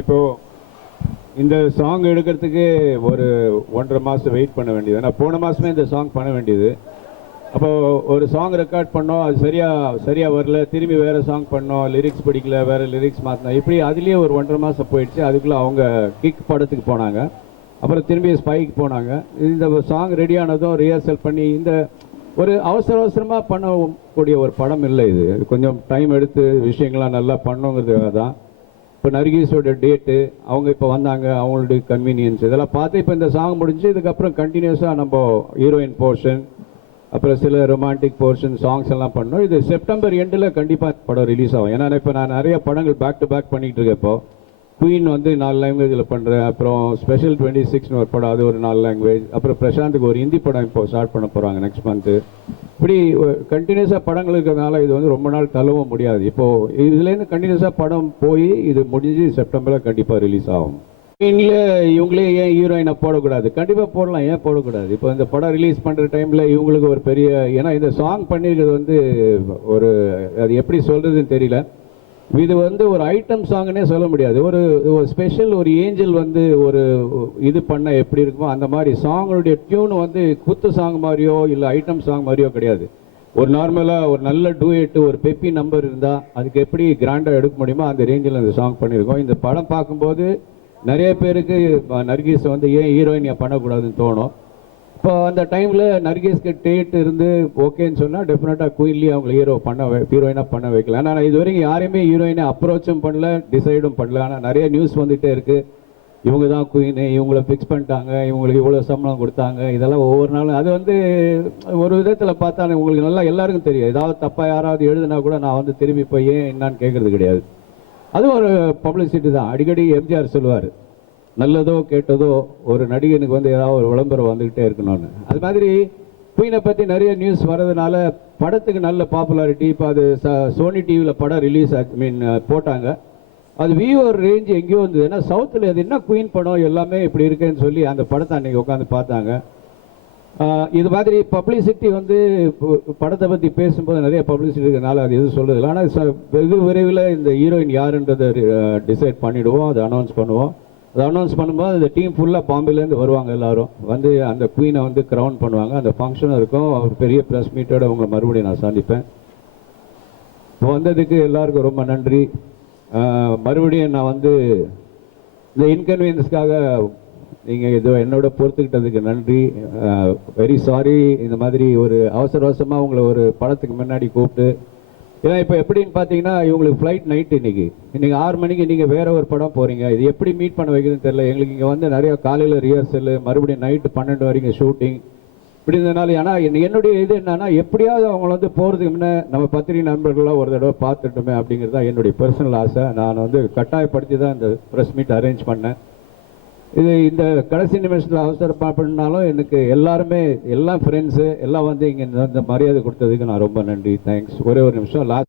இப்போ இந்த சாங் எடுக்கிறதுக்கு ஒரு 1.5 மாதம் வெயிட் பண்ண வேண்டியது. நான் போன மாதமே இந்த சாங் பண்ண வேண்டியது. அப்போ ஒரு சாங் ரெக்கார்ட் பண்ணோம், அது சரியாக வரல, திரும்பி வேறு சாங் பண்ணோம், லிரிக்ஸ் பிடிக்கல, வேறு லிரிக்ஸ் மாற்றினோம், இப்படி அதுலேயே ஒரு 1.5 மாதம் போயிடுச்சு. அதுக்குள்ளே அவங்க கிக் படத்துக்கு போனாங்க, அப்புறம் திரும்பி ஸ்பைக்கு போனாங்க. இந்த சாங் ரெடி ஆனதும் ரிஹர்சல் பண்ணி இந்த ஒரு அவசரமாக பண்ணக்கூடிய ஒரு படம் இல்லை இது. கொஞ்சம் டைம் எடுத்து விஷயங்கள்லாம் நல்லா பண்ணுங்கிறதுக்காக தான். இப்போ நர்கீஸோட டேட்டு, அவங்க இப்போ வந்தாங்க, அவங்களுடைய கன்வீனியன்ஸ் இதெல்லாம் பார்த்து இப்போ இந்த சாங் முடிஞ்சு இதுக்கப்புறம் கண்டினியூஸாக நம்ம ஹீரோயின் போர்ஷன், அப்புறம் சில ரொமான்டிக் போர்ஷன் சாங்ஸ் எல்லாம் பண்ணோம். இது செப்டம்பர் எண்டில் கண்டிப்பாக படம் ரிலீஸ் ஆகும். ஏன்னா இப்போ நான் நிறைய படங்கள் பேக் டு பேக் பண்ணிகிட்டு இருக்கேன். இப்போ குயின் வந்து 4 லாங்குவேஜில் பண்ணுறேன், அப்புறம் ஸ்பெஷல் 26ன்னு ஒரு படம், அது ஒரு 4 லாங்குவேஜ், அப்புறம் பிரசாந்துக்கு ஒரு ஹிந்தி படம் இப்போ ஸ்டார்ட் பண்ண போகிறாங்க நெக்ஸ்ட் மந்த்து. இப்படி கண்டினியூஸாக படங்கள் இருக்கிறதுனால இது வந்து ரொம்ப நாள் தள்ளவும் முடியாது. இப்போது இதுலேருந்து கண்டினியூஸாக படம் போய் இது முடிஞ்சு செப்டம்பரில் கண்டிப்பாக ரிலீஸ் ஆகும். குயினில் இவங்களே ஏன் ஹீரோயினை போடக்கூடாது? கண்டிப்பாக போடலாம், ஏன் போடக்கூடாது? இப்போ இந்த படம் ரிலீஸ் பண்ணுற டைமில் இவங்களுக்கு ஒரு பெரிய, ஏன்னா இந்த சாங் பண்ணியிருக்கிறது வந்து ஒரு, அது எப்படி சொல்கிறதுன்னு தெரியல, இது வந்து ஒரு ஐட்டம் சாங்னே சொல்ல முடியாது. ஒரு ஸ்பெஷல், ஒரு ஏஞ்சல் வந்து ஒரு இது பண்ண எப்படி இருக்குமோ அந்த மாதிரி சாங்களுடைய டியூன் வந்து குத்து சாங் மாதிரியோ இல்லை ஐட்டம் சாங் மாதிரியோ கிடையாது. ஒரு நார்மலாக ஒரு நல்ல டூயட்டு, ஒரு பெப்பி நம்பர் இருந்தால் அதுக்கு எப்படி கிராண்டாக எடுக்க முடியுமோ அந்த ரேஞ்சில் அந்த சாங் பண்ணியிருக்கோம். இந்த படம் பார்க்கும்போது நிறைய பேருக்கு நர்கீஸ் வந்து ஏன் ஹீரோயின் பண்ணக்கூடாதுன்னு தோணும். இப்போ அந்த டைமில் நர்கீஸ்க்கு டேட் இருந்து ஓகேன்னு சொன்னால் டெஃபினட்டாக குயின்லேயே அவங்களை ஹீரோயினாக பண்ண வைக்கலாம். ஆனால் நான் இது வரைக்கும் யாரையுமே ஹீரோயினை அப்ரோச்சும் பண்ணல, டிசைடும் பண்ணல. ஆனால் நிறைய நியூஸ் வந்துகிட்டே இருக்குது, இவங்க தான் குயின், இவங்கள ஃபிக்ஸ் பண்ணிட்டாங்க, இவங்களுக்கு இவ்வளோ சம்பளம் கொடுத்தாங்க, இதெல்லாம் ஒவ்வொரு நாளும். அது வந்து ஒரு விதத்தில் பார்த்தா உங்களுக்கு நல்லா எல்லாருக்கும் தெரியும். ஏதாவது தப்பாக யாராவது எழுதுனா கூட நான் வந்து திரும்பி போய் ஏன் என்னான்னு கேட்குறது கிடையாது. அது ஒரு பப்ளிசிட்டி தான். அடிக்கடி எம்ஜிஆர் சொல்லுவார், நல்லதோ கேட்டதோ ஒரு நடிகனுக்கு வந்து ஏதாவது ஒரு விளம்பரம் வந்துக்கிட்டே இருக்கணும்னு. அது மாதிரி குயினை பற்றி நிறைய நியூஸ் வர்றதுனால படத்துக்கு நல்ல பாப்புலாரிட்டி. இப்போ அது சோனி டிவியில் படம் ரிலீஸ் போட்டாங்க, அது வியூவர் ரேஞ்ச் எங்கேயோ இருந்தது. ஏன்னா சவுத்தில் அது என்ன குயின் படம் எல்லாமே இப்படி இருக்குன்னு சொல்லி அந்த படத்தை அன்றைக்கி உட்காந்து பார்த்தாங்க. இது மாதிரி பப்ளிசிட்டி வந்து படத்தை பற்றி பேசும்போது நிறைய பப்ளிசிட்டி இருக்கிறதுனால அது எதுவும் சொல்கிறதில்ல. ஆனால் வெகு விரைவில் இந்த ஹீரோயின் யாருன்றதை டிசைட் பண்ணிவிடுவோம், அதை அனௌன்ஸ் பண்ணுவோம். அதை அனௌன்ஸ் பண்ணும்போது அந்த டீம் ஃபுல்லாக பாம்பேலேருந்து வருவாங்க, எல்லோரும் வந்து அந்த குயினை வந்து க்ரௌன் பண்ணுவாங்க. அந்த ஃபங்க்ஷனும் இருக்கும், ஒரு பெரிய ப்ரெஸ் மீட்டோடு உங்களை மறுபடியும் நான் சந்திப்பேன். இப்போ வந்ததுக்கு எல்லாருக்கும் ரொம்ப நன்றி. மறுபடியும் நான் வந்து இந்த இன்கன்வீனியன்ஸ்க்காக நீங்கள் இதோ என்னோட பொறுத்துக்கிட்டதுக்கு நன்றி. Very sorry. இந்த மாதிரி ஒரு அவசரமாக உங்களை ஒரு படத்துக்கு முன்னாடி கூப்பிட்டு, ஏன்னா இப்போ எப்படின்னு பார்த்தீங்கன்னா இவங்களுக்கு ஃப்ளைட் நைட்டு இன்றைக்கி 6 மணிக்கு நீங்கள் வேறு ஒரு படம் போகிறீங்க. இது எப்படி மீட் பண்ண வைக்கிறதுன்னு தெரியல எங்களுக்கு. இங்கே வந்து நிறைய காலையில் ரிஹர்சல், மறுபடியும் நைட்டு 12 வரைக்கும் ஷூட்டிங், இப்படி இருந்ததுனால. ஆனால் என்னுடைய இது என்னன்னா, எப்படியாவது அவங்கள வந்து போகிறதுக்கு முன்னே நம்ம பத்திரிகை நண்பர்களாக ஒரு தடவை பார்த்துட்டோமே அப்படிங்கிறது தான் என்னுடைய பர்சனல் ஆசை. நான் வந்து கட்டாயப்படுத்தி தான் இந்த ப்ரெஸ் மீட் அரேஞ்ச் பண்ணேன். இது இந்த கடைசி நிமிஷத்தில் அவசரம் பண்ணாலும் எனக்கு எல்லாருமே, எல்லாம் ஃப்ரெண்ட்ஸு எல்லாம் வந்து இங்கே இந்த மரியாதை கொடுத்ததுக்கு நான் ரொம்ப நன்றி, தேங்க்ஸ். ஒரே ஒரு நிமிஷம், லாஸ்ட்